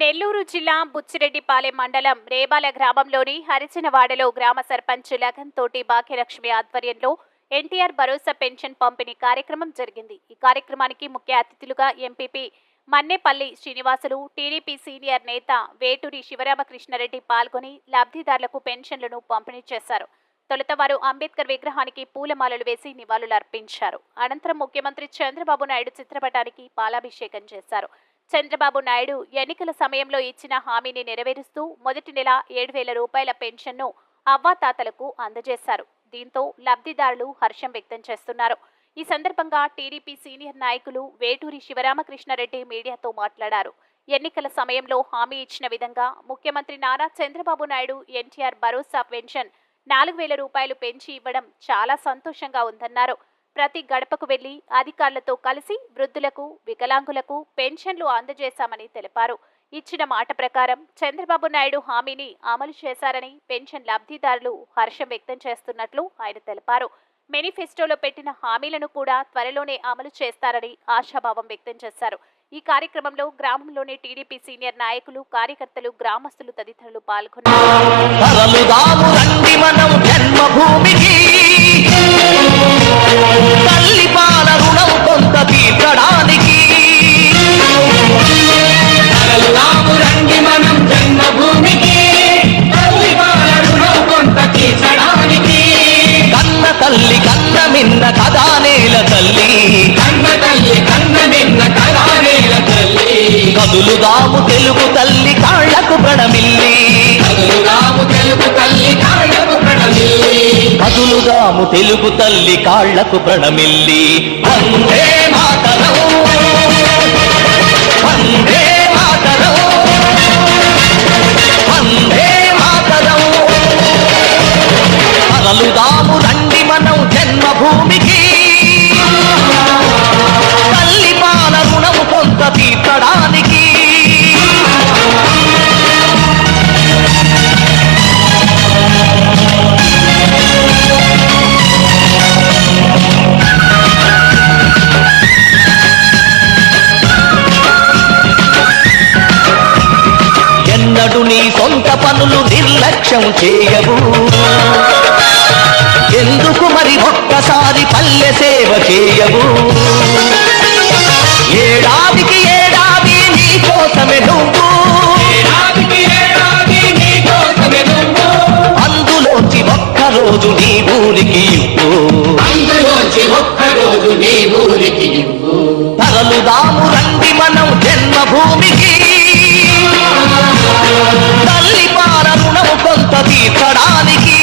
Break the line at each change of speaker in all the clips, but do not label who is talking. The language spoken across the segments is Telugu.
నెల్లూరు జిల్లా బుచ్చిరెడ్డిపాలెం మండలం రేబాల గ్రామంలోని హరిజనవాడలో గ్రామ సర్పంచ్ లగన్ తోటి భాగ్యలక్ష్మి ఆధ్వర్యంలో ఎన్టీఆర్ భరోసా పెన్షన్ పంపిణీ కార్యక్రమం జరిగింది. ఈ కార్యక్రమానికి ముఖ్య అతిథులుగా MPP Mannepalli Srinivasulu TDP senior నేత వేటూరి శివరామకృష్ణారెడ్డి పాల్గొని లబ్ధిదారులకు పెన్షన్లను పంపిణీ చేశారు. తొలుత వారు అంబేద్కర్ విగ్రహానికి పూలమాలలు వేసి నివాళులర్పించారు. అనంతరం ముఖ్యమంత్రి చంద్రబాబు నాయుడు చిత్రపటానికి పాలాభిషేకం చేశారు. చంద్రబాబు నాయుడు ఎన్నికల సమయంలో ఇచ్చిన హామీని నెరవేరుస్తూ మొదటి నెల ఏడు వేల రూపాయల పెన్షన్ను అవ్వాతాతలకు అందజేశారు. దీంతో లబ్ధిదారులు హర్షం వ్యక్తం చేస్తున్నారు. ఈ సందర్భంగా టీడీపీ సీనియర్ నాయకులు వేటూరి శివరామకృష్ణారెడ్డి మీడియాతో మాట్లాడారు. ఎన్నికల సమయంలో హామీ ఇచ్చిన విధంగా ముఖ్యమంత్రి నారా చంద్రబాబు నాయుడు ఎన్టీఆర్ భరోసా పెన్షన్ నాలుగు వేల రూపాయలు పెంచి ఇవ్వడం చాలా సంతోషంగా ఉందన్నారు. ప్రతి గడపకు వెళ్ళి అధికారులతో కలిసి వృద్ధులకు వికలాంగులకు పెన్షన్లు అందజేశామని తెలిపారు. ఇచ్చిన మాట ప్రకారం చంద్రబాబు నాయుడు హామీని అమలు చేశారని పెన్షన్ లబ్ధిదారులు హర్షం వ్యక్తం చేస్తున్నట్లు ఆయన తెలిపారు. మేనిఫెస్టోలో పెట్టిన హామీలను కూడా త్వరలోనే అమలు చేస్తారని ఆశాభావం వ్యక్తం చేశారు. ఈ కార్యక్రమంలో గ్రామంలోని టీడీపీ సీనియర్ నాయకులు కార్యకర్తలు గ్రామస్తులు తదితరులు పాల్గొన్నారు.
కదులుదాము తెలుగు తల్లి కాళ్ళకు ప్రణమిల్లి.
తరలుదాము తెలుగు తల్లి కాళ్ళకు ప్రణమిల్లి.
కదులుదాము తెలుగు తల్లి కాళ్ళకు ప్రణమిల్లి. వందే ఎన్నడు నీ సొంత పనులు నిర్లక్ష్యం చేయవు. ఎందుకు మరి ఒక్కసారి పల్లె సేవ చేయవు? ఏడాదికి ఏడాది నీ కోసమే నువ్వు. అందులోంచి ఒక్కరోజు నీ ఊరికి
అందులోంచి ఒక్కరోజు నీ ఊరికి
తరలుదాము రండి మనం జన్మభూమికి. తల్లి పాల రుణము కొంత తీర్చడానికి.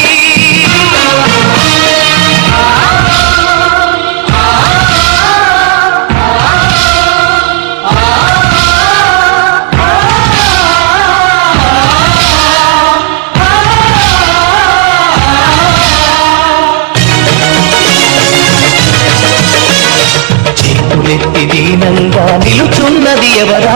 దీనంగా నిలుచున్నది ఎవరా?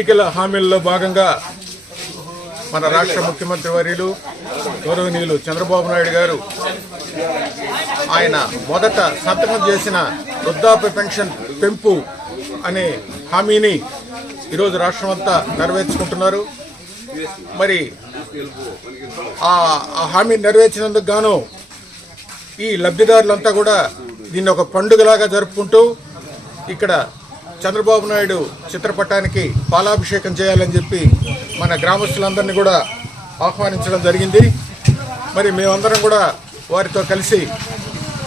ఎన్నికల హామీల్లో భాగంగా మన రాష్ట్ర ముఖ్యమంత్రి వర్యులు గౌరవనీయులు చంద్రబాబు నాయుడు గారు ఆయన మొదట సంతకం చేసిన వృద్ధాప్య పెన్షన్ పెంపు అనే హామీని ఈరోజు రాష్ట్రం అంతా నెరవేర్చుకుంటున్నారు. మరి ఆ హామీ నెరవేర్చినందుకు గాను ఈ లబ్ధిదారులంతా కూడా దీన్ని ఒక పండుగలాగా జరుపుకుంటూ ఇక్కడ చంద్రబాబు నాయుడు చిత్రపటానికి పాలాభిషేకం చేయాలని చెప్పి మన గ్రామస్తులందరినీ కూడా ఆహ్వానించడం జరిగింది. మరి మేమందరం కూడా వారితో కలిసి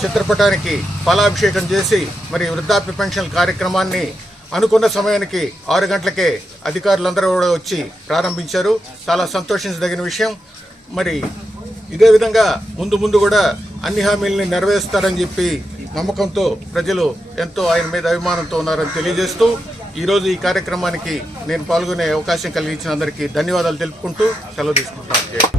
చిత్రపటానికి పాలాభిషేకం చేసి మరి వృద్ధాప్య పెన్షన్ కార్యక్రమాన్ని అనుకున్న సమయానికి ఆరు గంటలకే అధికారులందరూ కూడా వచ్చి ప్రారంభించారు. చాలా సంతోషించదగిన విషయం. మరి ఇదే విధంగా ముందు ముందు కూడా అన్ని హామీలని నెరవేరుస్తారని చెప్పి నమ్మకంతో ప్రజలు ఎంతో ఆయన మీద అభిమానంతో ఉన్నారని తెలియజేస్తూ ఈరోజు ఈ కార్యక్రమానికి నేను పాల్గొనే అవకాశం కలిగించిన అందరికీ ధన్యవాదాలు తెలుపుకుంటూ సెలవు తీసుకుంటాను